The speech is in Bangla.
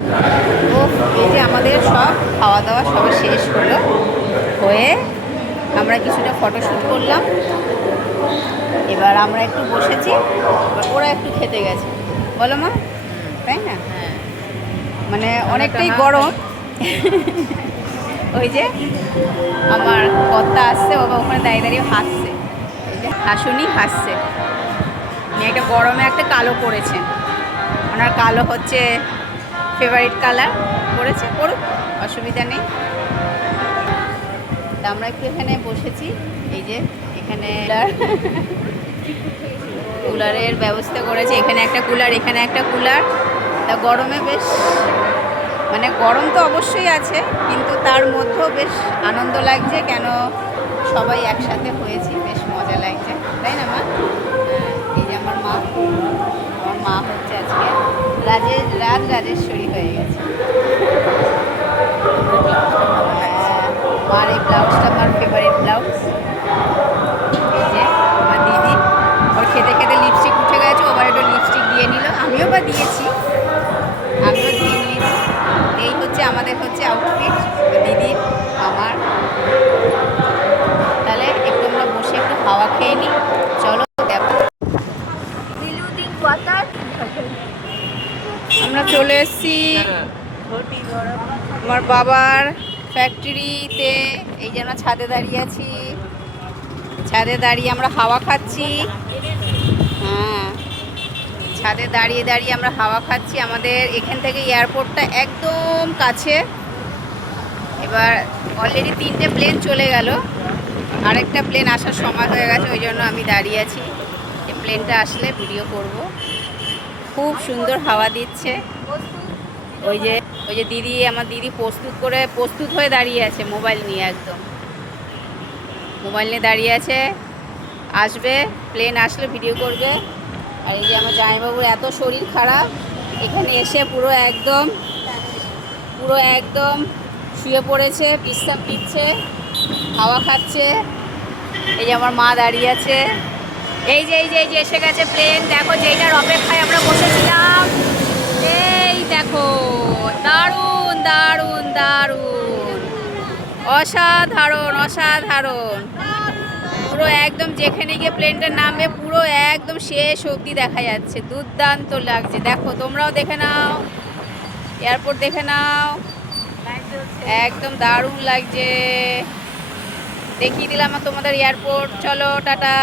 ও, এই যে আমাদের সব খাওয়া দাওয়া সবে শেষ হলো, হয়ে আমরা কিছুটা ফটোশ্যুট করলাম। এবার আমরা একটু বসেছি, এবার ওরা একটু খেতে গেছে। বলো মা, তাই না? হ্যাঁ, মানে অনেকটাই গরম। ওই যে আমার কর্তা আসছে, বাবা ওখানে দাঁড়িয়ে দাঁড়িয়ে হাসছে, এই যে হাসুনি হাসছে। উনি একটা গরমে একটা কালো পরেছেন, ওনার কালো হচ্ছে ফেভারিট কালার, পরেছে পড়ুক, অসুবিধা নেই। তা আমরা একটু এখানে বসেছি, এই যে এখানে কুলারের ব্যবস্থা করেছে, এখানে একটা কুলার, এখানে একটা কুলার। তা গরমে বেশ, মানে গরম তো অবশ্যই আছে, কিন্তু তার মধ্যেও বেশ আনন্দ লাগছে, কেন সবাই একসাথে হয়েছি, বেশ মজা লাগছে, তাই না মা? এই যে আমার মা হচ্ছে আজকে রাজরাজেশ্বরী হয়ে গেছে। মার এই ব্লাউজটা আমার ফেভারিট ব্লাউজ। এই যে আমার দিদি, ওর খেতে খেতে লিপস্টিক উঠে গেছে, ওবার একটু লিপস্টিক দিয়ে নিল, আমিও বা দিয়েছি, আমিও দিয়ে নিয়েছি। এই হচ্ছে আমাদের হচ্ছে আউটফিট দিদির আমার। তাহলে একটু আমরা বসে একটু হাওয়া খেয়ে নিই, চলো দেখো। আমরা চলে এসেছি আমার বাবার ফ্যাক্টরিতে। এই যে আমরা ছাদে দাঁড়িয়ে আছি, ছাদে দাঁড়িয়ে আমরা হাওয়া খাচ্ছি। হ্যাঁ, ছাদে দাঁড়িয়ে দাঁড়িয়ে আমরা হাওয়া খাচ্ছি। আমাদের এখান থেকে এয়ারপোর্টটা একদম কাছে। এবার অলরেডি 3টে প্লেন চলে গেল, আরেকটা প্লেন আসার সময় হয়ে গেছে, ওই জন্য আমি দাঁড়িয়ে আছি, এই প্লেনটা আসলে ভিডিও করব। খুব সুন্দর হাওয়া দিচ্ছে। ওই যে দিদি, আমার দিদি প্রস্তুত হয়ে দাঁড়িয়ে আছে, মোবাইল নিয়ে, একদম মোবাইল নিয়ে দাঁড়িয়ে আছে, আসবে, প্লেন আসলে ভিডিও করবে। আর এই যে আমার জামাইবাবুর এত শরীর খারাপ, এখানে এসে পুরো একদম শুয়ে পড়েছে, বিশ্রাম নিচ্ছে, হাওয়া খাচ্ছে। এই যে আমার মা দাঁড়িয়ে আছে, এই যে এসে গেছে প্লেন, দেখো যেইটার অপেক্ষায় আমরা বসেছিলাম। এই দেখো, দারুণ দারুণ দারুণ, অসাধারণ অসাধারণ। পুরো একদম যেখানে গিয়ে প্লেনটা নামবে, পুরো একদম শেষ অবধি দেখা যাচ্ছে, দুর্দান্ত লাগছে। দেখো, তোমরাও দেখে নাও, এয়ারপোর্ট দেখে নাও, একদম দারুণ লাগছে। দেখিয়ে দিলাম তোমাদের এয়ারপোর্ট, চলো টাটা।